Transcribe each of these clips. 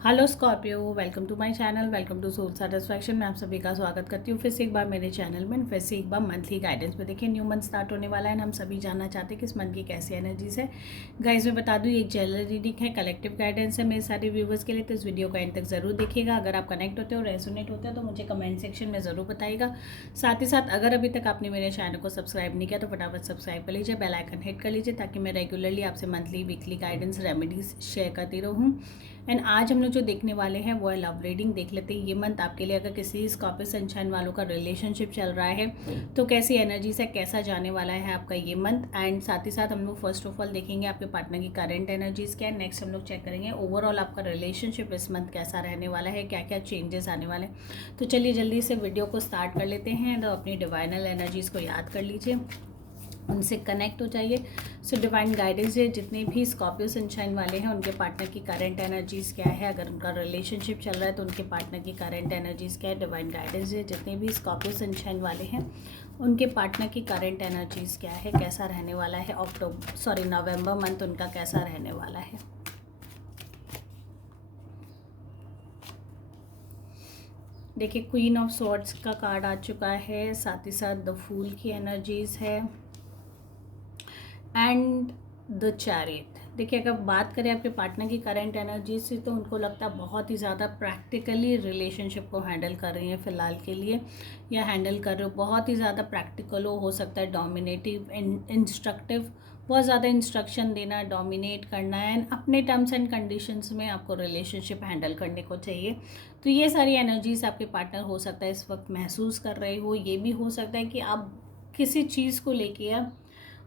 Hello Scorpio, welcome to my channel, welcome to soul satisfaction. मैं आप सभी का स्वागत करती हूँ फिर से एक बार मेरे चैनल में, फिर से एक बार मंथली गाइडेंस में। देखिए, न्यू मंथ स्टार्ट होने वाला है और हम सभी जानना चाहते हैं कि इस मंथ की कैसी एनर्जीज है। गाइस, मैं बता दूँ, ये एक जनरल रीडिंग है, कलेक्टिव गाइडेंस है मेरे सारे व्यूवर्स के लिए, तो इस वीडियो को एंड तक जरूर देखिएगा। अगर आप कनेक्ट होते हो, रेजोनेट होते हो तो मुझे कमेंट सेक्शन में ज़रूर बताइएगा। साथ ही साथ अगर अभी तक आपने मेरे चैनल को सब्सक्राइब नहीं किया तो फटाफट सब्सक्राइब कर लीजिए, बेल आइकन हिट कर लीजिए, ताकि मैं रेगुलरली आपसे monthly weekly guidance remedies share करती रहूँ। एंड आज हम लोग जो देखने वाले हैं वो है लव रीडिंग। देख लेते हैं ये मंथ आपके लिए, अगर किसी स्कॉर्पियो सनशाइन वालों का रिलेशनशिप चल रहा है तो कैसी एनर्जी से कैसा जाने वाला है आपका ये मंथ। एंड साथ ही साथ हम लोग फर्स्ट ऑफ ऑल देखेंगे आपके पार्टनर की करंट एनर्जीज क्या है। नेक्स्ट हम लोग चेक करेंगे ओवरऑल आपका रिलेशनशिप इस मंथ कैसा रहने वाला है, क्या क्या चेंजेस आने वाले हैं। तो चलिए जल्दी से वीडियो को स्टार्ट कर लेते हैं। तो अपनी डिवाइनल एनर्जीज़ को याद कर लीजिए, उनसे कनेक्ट हो जाइए। सो डिवाइन गाइडेंस है, जितने भी स्कॉर्पियो सनशाइन वाले हैं उनके पार्टनर की करंट एनर्जीज़ क्या है, अगर उनका रिलेशनशिप चल रहा है तो उनके पार्टनर की करंट एनर्जीज़ क्या है। डिवाइन गाइडेंस है, जितने भी स्कॉर्पियो सनशाइन वाले हैं उनके पार्टनर की करंट एनर्जीज़ क्या है, कैसा रहने वाला है। नवंबर मंथ उनका कैसा रहने वाला है। देखिए, क्वीन ऑफ स्वॉर्ड्स का कार्ड आ चुका है, साथ ही साथ द फूल की एनर्जीज़ है एंड द चैरियट। देखिए, अगर बात करें आपके पार्टनर की करंट एनर्जी से तो उनको लगता है बहुत ही ज़्यादा प्रैक्टिकली रिलेशनशिप को हैंडल कर रही हैं फ़िलहाल के लिए, या हैंडल कर रहे हो। बहुत ही ज़्यादा प्रैक्टिकल हो सकता है, डोमिनेटिव, इंस्ट्रक्टिव, बहुत ज़्यादा इंस्ट्रक्शन देना, डोमिनेट करना है, एंड अपने टर्म्स एंड कंडीशंस में आपको रिलेशनशिप हैंडल करने को चाहिए। तो ये सारी एनर्जीज आपके पार्टनर हो सकता है इस वक्त महसूस कर रहे हो। ये भी हो सकता है कि आप किसी चीज़ को लेके या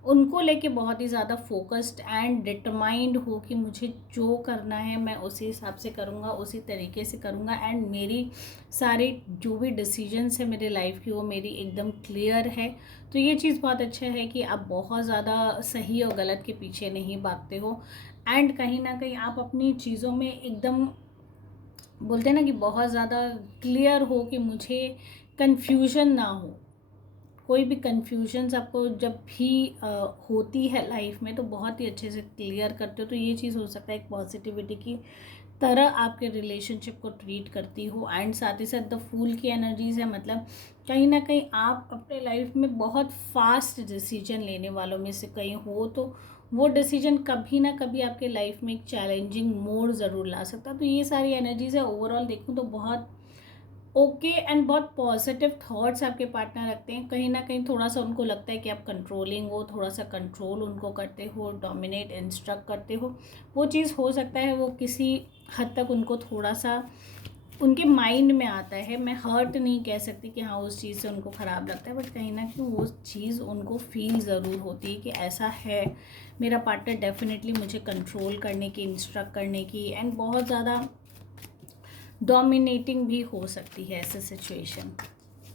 उनको लेके बहुत ही ज़्यादा फोकस्ड एंड डिटरमाइंड हो कि मुझे जो करना है मैं उसी हिसाब से करूँगा, उसी तरीके से करूँगा, एंड मेरी सारी जो भी डिसीजंस है मेरे लाइफ की वो मेरी एकदम क्लियर है। तो ये चीज़ बहुत अच्छा है कि आप बहुत ज़्यादा सही और गलत के पीछे नहीं भागते हो, एंड कहीं ना कहीं आप अपनी चीज़ों में एकदम बोलते हैं ना कि बहुत ज़्यादा क्लियर हो कि मुझे कन्फ्यूजन ना हो। कोई भी कन्फ्यूजन्स आपको जब भी होती है लाइफ में तो बहुत ही अच्छे से क्लियर करते हो। तो ये चीज़ हो सकता है एक पॉजिटिविटी की तरह आपके रिलेशनशिप को ट्रीट करती हो। एंड साथ ही साथ द फूल की एनर्जीज़ है, मतलब कहीं ना कहीं आप अपने लाइफ में बहुत फास्ट डिसीजन लेने वालों में से कहीं हो, तो वो डिसीजन कभी ना कभी आपके लाइफ में एक चैलेंजिंग मोड़ ज़रूर ला सकता है। तो ये सारी एनर्जीज़ है। ओवरऑल देखूँ तो बहुत ओके एंड बहुत पॉजिटिव थॉट्स आपके पार्टनर रखते हैं। कहीं ना कहीं थोड़ा सा उनको लगता है कि आप कंट्रोलिंग हो, थोड़ा सा कंट्रोल उनको करते हो, डोमिनेट इंस्ट्रक्ट करते हो। वो चीज़ हो सकता है वो किसी हद तक उनको थोड़ा सा उनके माइंड में आता है। मैं हर्ट नहीं कह सकती कि हाँ उस चीज़ से उनको ख़राब लगता है, बट कहीं ना कहीं वो चीज़ उनको फील ज़रूर होती है कि ऐसा है, मेरा पार्टनर डेफिनेटली मुझे कंट्रोल करने की, इंस्ट्रक्ट करने की, एंड बहुत ज़्यादा डोमिनेटिंग भी हो सकती है ऐसे सिचुएशन।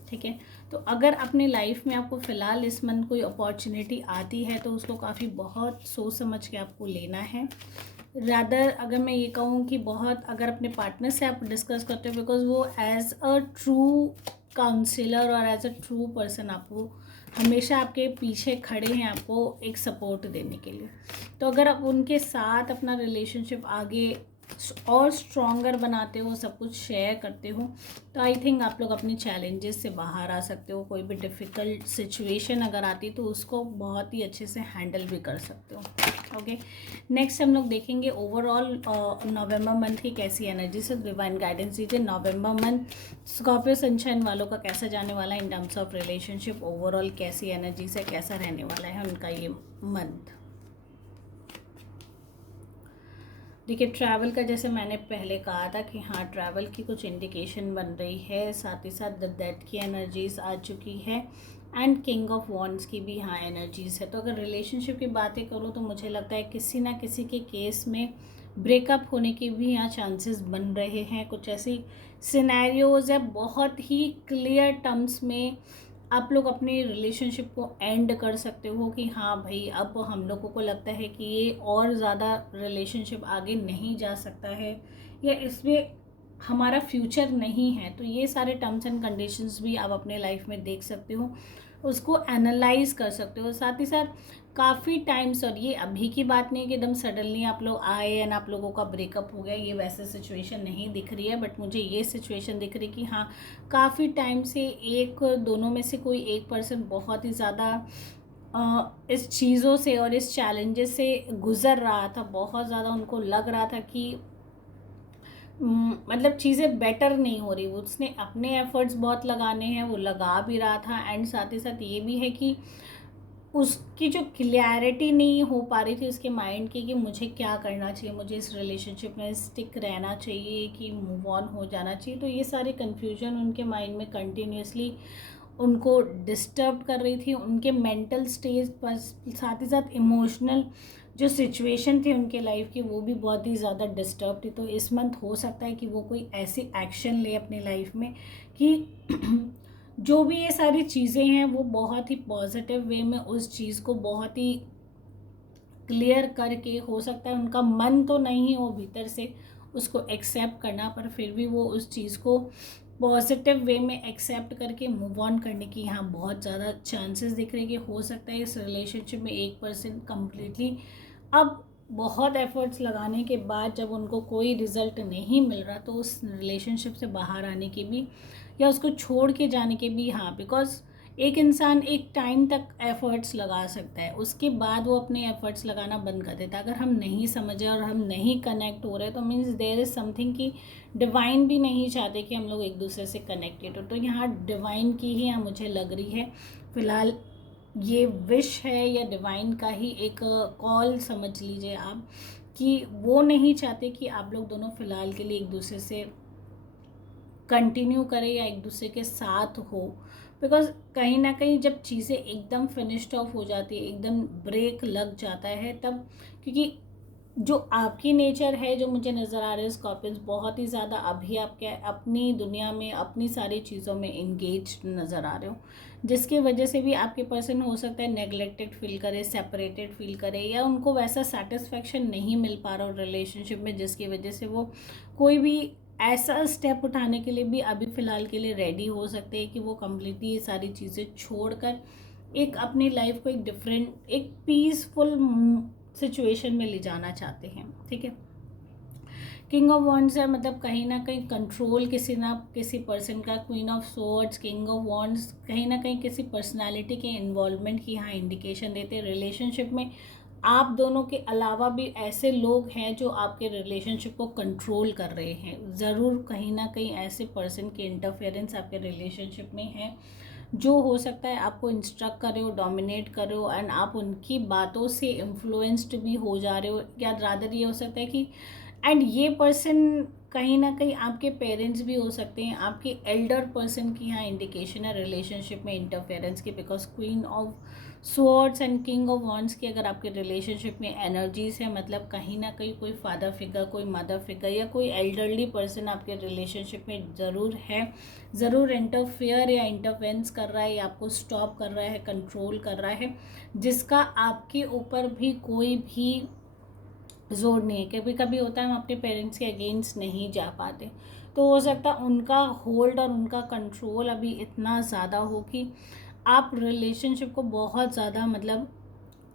ठीक है, तो अगर अपने लाइफ में आपको फ़िलहाल इस मंथ कोई अपॉर्चुनिटी आती है तो उसको काफ़ी बहुत सोच समझ के आपको लेना है। रादर अगर मैं ये कहूँ कि बहुत अगर अपने पार्टनर से आप डिस्कस करते हो, बिकॉज वो एज अ ट्रू काउंसलर और एज अ ट्रू पर्सन आपको हमेशा आपके पीछे खड़े हैं, आपको एक सपोर्ट देने के लिए। तो अगर आप उनके साथ अपना रिलेशनशिप आगे और स्ट्रॉन्गर बनाते हो, सब कुछ शेयर करते हो, तो आई थिंक आप लोग अपनी चैलेंजेस से बाहर आ सकते हो। कोई भी डिफ़िकल्ट सिचुएशन अगर आती तो उसको बहुत ही अच्छे से हैंडल भी कर सकते हो। ओके, नेक्स्ट हम लोग देखेंगे ओवरऑल नवंबर मंथ की कैसी एनर्जी से डिवाइन गाइडेंस दीजिए। नवंबर मंथ स्कॉर्पियो सनशाइन वालों का कैसा जाने वाला है in terms of relationship, overall कैसी एनर्जी से कैसा रहने वाला है उनका ये मंथ। देखिए, ट्रैवल का जैसे मैंने पहले कहा था कि हाँ ट्रैवल की कुछ इंडिकेशन बन रही है, साथ ही साथ द डेथ की एनर्जीज आ चुकी है, एंड किंग ऑफ वॉन्ड्स की भी हाँ एनर्जीज है। तो अगर रिलेशनशिप की बातें करूँ तो मुझे लगता है किसी ना किसी के केस में ब्रेकअप होने के भी यहाँ चांसेस बन रहे हैं। कुछ ऐसी सिनेरियोज है, बहुत ही क्लियर टर्म्स में आप लोग अपने रिलेशनशिप को एंड कर सकते हो कि हाँ भाई अब हम लोगों को लगता है कि ये और ज़्यादा रिलेशनशिप आगे नहीं जा सकता है, या इसमें हमारा फ्यूचर नहीं है। तो ये सारे टर्म्स एंड कंडीशंस भी आप अपने लाइफ में देख सकते हो, उसको एनालाइज कर सकते हो। साथ ही साथ काफ़ी टाइम्स, और ये अभी की बात नहीं है कि एकदम सडनली आप लोग आए एंड आप लोगों का ब्रेकअप हो गया, ये वैसे सिचुएशन नहीं दिख रही है, बट मुझे ये सिचुएशन दिख रही है कि हाँ, काफ़ी टाइम से एक दोनों में से कोई एक पर्सन बहुत ही ज़्यादा इस चीज़ों से और इस चैलेंजेस से गुज़र रहा था। बहुत ज़्यादा उनको लग रहा था कि मतलब चीज़ें बेटर नहीं हो रही। वो उसने अपने एफर्ट्स बहुत लगाने हैं, वो लगा भी रहा था, एंड साथ ही साथ ये भी है कि उसकी जो क्लैरिटी नहीं हो पा रही थी उसके माइंड की कि मुझे क्या करना चाहिए, मुझे इस रिलेशनशिप में स्टिक रहना चाहिए कि मूव ऑन हो जाना चाहिए। तो ये सारी कन्फ्यूजन उनके माइंड में कंटिन्यूसली उनको डिस्टर्ब कर रही थी, उनके मेंटल स्टेज पर, साथ ही साथ इमोशनल जो सिचुएशन थी उनके लाइफ की वो भी बहुत ही ज़्यादा डिस्टर्ब थी। तो इस मंथ हो सकता है कि वो कोई ऐसी एक्शन ले अपनी लाइफ में कि जो भी ये सारी चीज़ें हैं वो बहुत ही पॉजिटिव वे में उस चीज़ को बहुत ही क्लियर करके, हो सकता है उनका मन तो नहीं हो भीतर से उसको एक्सेप्ट करना, पर फिर भी वो उस चीज़ को पॉजिटिव वे में एक्सेप्ट करके मूव ऑन करने की यहाँ बहुत ज़्यादा चांसेस दिख रहे हैं कि हो सकता है इस रिलेशनशिप में एक पर्सन कम्प्लीटली अब बहुत एफर्ट्स लगाने के बाद जब उनको कोई रिजल्ट नहीं मिल रहा तो उस रिलेशनशिप से बाहर आने के भी या उसको छोड़ के जाने के भी, हाँ, बिकॉज एक इंसान एक टाइम तक एफ़र्ट्स लगा सकता है, उसके बाद वो अपने एफ़र्ट्स लगाना बंद कर देता है। अगर हम नहीं समझे और हम नहीं कनेक्ट हो रहे तो मीन्स देयर इज़ समथिंग कि डिवाइन भी नहीं चाहते कि हम लोग एक दूसरे से कनेक्टेड हो। तो यहाँ डिवाइन की ही यहाँ मुझे लग रही है फ़िलहाल, ये विश है या डिवाइन का ही एक कॉल समझ लीजिए आप, कि वो नहीं चाहते कि आप लोग दोनों फ़िलहाल के लिए एक दूसरे से कंटिन्यू करें या एक दूसरे के साथ हो। बिकॉज कहीं ना कहीं जब चीज़ें एकदम फिनिश्ड ऑफ हो जाती है, एकदम ब्रेक लग जाता है, तब क्योंकि जो आपकी नेचर है जो मुझे नज़र आ रहा है स्कॉर्पियंस, बहुत ही ज़्यादा अभी आपके अपनी दुनिया में अपनी सारी चीज़ों में इंगेज नज़र आ रहे हो, जिसकी वजह से भी आपके पर्सन हो सकता है नेग्लेक्टेड फील करे, सेपरेटेड फील करे, या उनको वैसा सेटिस्फेक्शन नहीं मिल पा रहा हो रिलेशनशिप में, जिसकी वजह से वो कोई भी ऐसा स्टेप उठाने के लिए भी अभी फ़िलहाल के लिए रेडी हो सकते हैं कि वो कम्प्लीटली ये सारी चीज़ें छोड़कर एक अपनी लाइफ को एक डिफरेंट, एक पीसफुल सिचुएशन में ले जाना चाहते हैं। ठीक है, किंग ऑफ वॉन्ड्स है, मतलब कहीं ना कहीं कंट्रोल किसी ना किसी पर्सन का। Queen of swords, king of wands, कहीं ना कहीं किसी पर्सनालिटी के इन्वॉल्वमेंट की यहाँ इंडिकेशन देते हैं। रिलेशनशिप में आप दोनों के अलावा भी ऐसे लोग हैं जो आपके रिलेशनशिप को कंट्रोल कर रहे हैं। ज़रूर कहीं ना कहीं ऐसे पर्सन के इंटरफेरेंस आपके रिलेशनशिप में है जो हो सकता है आपको इंस्ट्रक्ट करे हो, डोमिनेट करे हो, एंड आप उनकी बातों से इन्फ्लुएंस्ड भी हो जा रहे हो, या रादर ये हो सकता है कि एंड ये पर्सन कहीं ना कहीं आपके पेरेंट्स भी हो सकते हैं, आपके एल्डर पर्सन की यहाँ इंडिकेशन है रिलेशनशिप में इंटरफेरेंस की। Because queen of swords and king of wands की अगर आपके रिलेशनशिप में एनर्जीज है, मतलब कहीं ना कहीं कोई फादर फिगर, कोई मदर फिगर या कोई एल्डरली पर्सन आपके रिलेशनशिप में ज़रूर है, ज़रूर इंटरफेयर या इंटरवेंस कर रहा है, या आपको स्टॉप कर रहा है, कंट्रोल कर रहा है, जिसका आपके ऊपर भी कोई भी जोर नहीं है। कभी कभी होता है हम अपने पेरेंट्स के अगेंस्ट नहीं जा पाते, तो हो सकता है उनका होल्ड और उनका कंट्रोल अभी इतना ज़्यादा हो कि आप रिलेशनशिप को बहुत ज़्यादा मतलब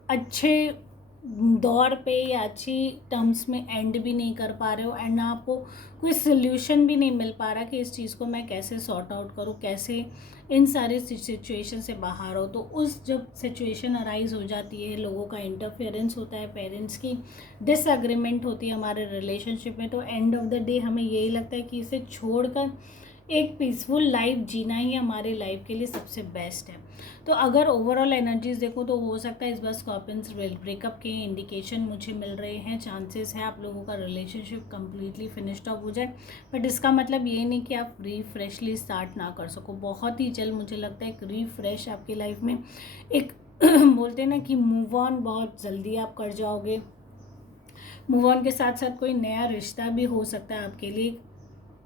अच्छे दौर पे या अच्छी टर्म्स में एंड भी नहीं कर पा रहे हो, एंड ना आपको कोई सोल्यूशन भी नहीं मिल पा रहा कि इस चीज़ को मैं कैसे सॉर्ट आउट करूँ, कैसे इन सारी सिचुएशन से बाहर हो। तो उस जब सिचुएशन अराइज हो जाती है, लोगों का इंटरफेरेंस होता है, पेरेंट्स की डिसएग्रीमेंट होती है हमारे रिलेशनशिप में, तो एंड ऑफ द डे हमें यही लगता है कि इसे छोड़कर एक पीसफुल लाइफ जीना ही हमारे लाइफ के लिए सबसे बेस्ट है। तो अगर ओवरऑल एनर्जीज देखो तो हो सकता है इस बार स्कॉर्पियंस ब्रेकअप के इंडिकेशन मुझे मिल रहे हैं, चांसेस है आप लोगों का रिलेशनशिप कम्प्लीटली फिनिश्ड ऑफ हो जाए, बट इसका मतलब ये नहीं कि आप रीफ्रेशली स्टार्ट ना कर सको। बहुत ही जल्द मुझे लगता है एक रीफ्रेश आपकी लाइफ में एक बोलते हैं ना कि मूव ऑन बहुत जल्दी आप कर जाओगे। मूव ऑन के साथ साथ कोई नया रिश्ता भी हो सकता है आपके लिए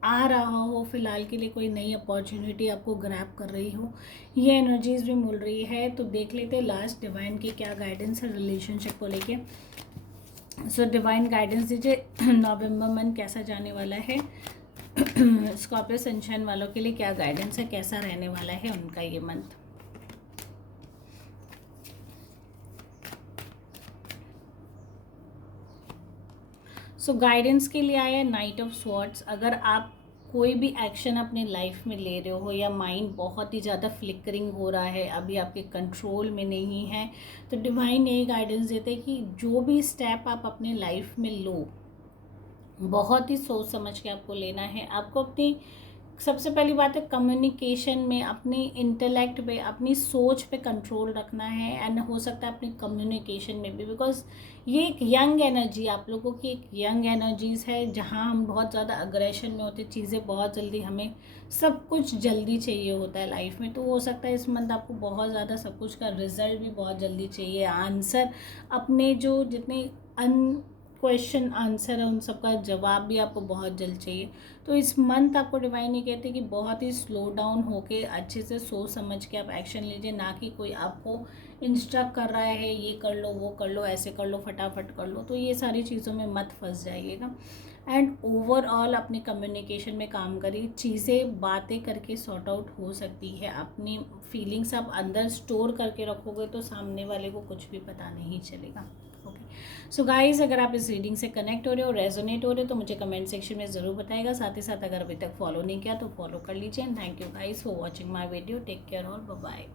आ रहा हो, फिलहाल के लिए कोई नई अपॉर्चुनिटी आपको ग्रैब कर रही हो, ये एनर्जीज भी मिल रही है। तो देख लेते हैं लास्ट डिवाइन की क्या गाइडेंस है रिलेशनशिप को लेके। सो डिवाइन गाइडेंस दीजिए, नवंबर मंथ कैसा जाने वाला है, स्कॉर्पियो सनशाइन वालों के लिए क्या गाइडेंस है, कैसा रहने वाला है उनका ये मंथ। सो गाइडेंस के लिए आया नाइट ऑफ स्वॉर्ड्स। अगर आप कोई भी एक्शन अपने लाइफ में ले रहे हो या माइंड बहुत ही ज़्यादा फ्लिकरिंग हो रहा है, अभी आपके कंट्रोल में नहीं है, तो डिवाइन यही गाइडेंस देते हैं कि जो भी स्टेप आप अपने लाइफ में लो, बहुत ही सोच समझ के आपको लेना है। आपको अपनी सबसे पहली बात है कम्युनिकेशन में, अपनी इंटेलेक्ट पे, अपनी सोच पे कंट्रोल रखना है, एंड हो सकता है अपनी कम्युनिकेशन में भी, बिकॉज ये एक यंग एनर्जी, आप लोगों की एक यंग एनर्जीज है जहाँ हम बहुत ज़्यादा अग्रेशन में होते, चीज़ें बहुत जल्दी, हमें सब कुछ जल्दी चाहिए होता है लाइफ में। तो हो सकता है इस मंथ आपको बहुत ज़्यादा सब कुछ का रिजल्ट भी बहुत जल्दी चाहिए, आंसर, अपने जो जितने क्वेश्चन आंसर है उन सब का जवाब भी आपको बहुत जल्द चाहिए। तो इस मंथ आपको डिवाइन ये कहते हैं कि बहुत ही स्लो डाउन होके अच्छे से सोच समझ के आप एक्शन लीजिए, ना कि कोई आपको इंस्ट्रक्ट कर रहा है ये कर लो, वो कर लो, ऐसे कर लो, फटाफट कर लो, तो ये सारी चीज़ों में मत फंस जाइएगा। एंड ओवरऑल अपने कम्युनिकेशन में काम करिए, चीज़ें बातें करके सॉर्ट आउट हो सकती है। अपनी फीलिंग्स आप अंदर स्टोर करके रखोगे तो सामने वाले को कुछ भी पता नहीं चलेगा। ओके, सो गाइज, अगर आप इस रीडिंग से कनेक्ट हो रहे हो, रेजोनेट हो रहे हो, तो मुझे कमेंट सेक्शन में ज़रूर बताएगा। साथ ही साथ अगर अभी तक फॉलो नहीं किया तो फॉलो कर लीजिए। And thank you guys for watching my video. Take care और बाय बाय।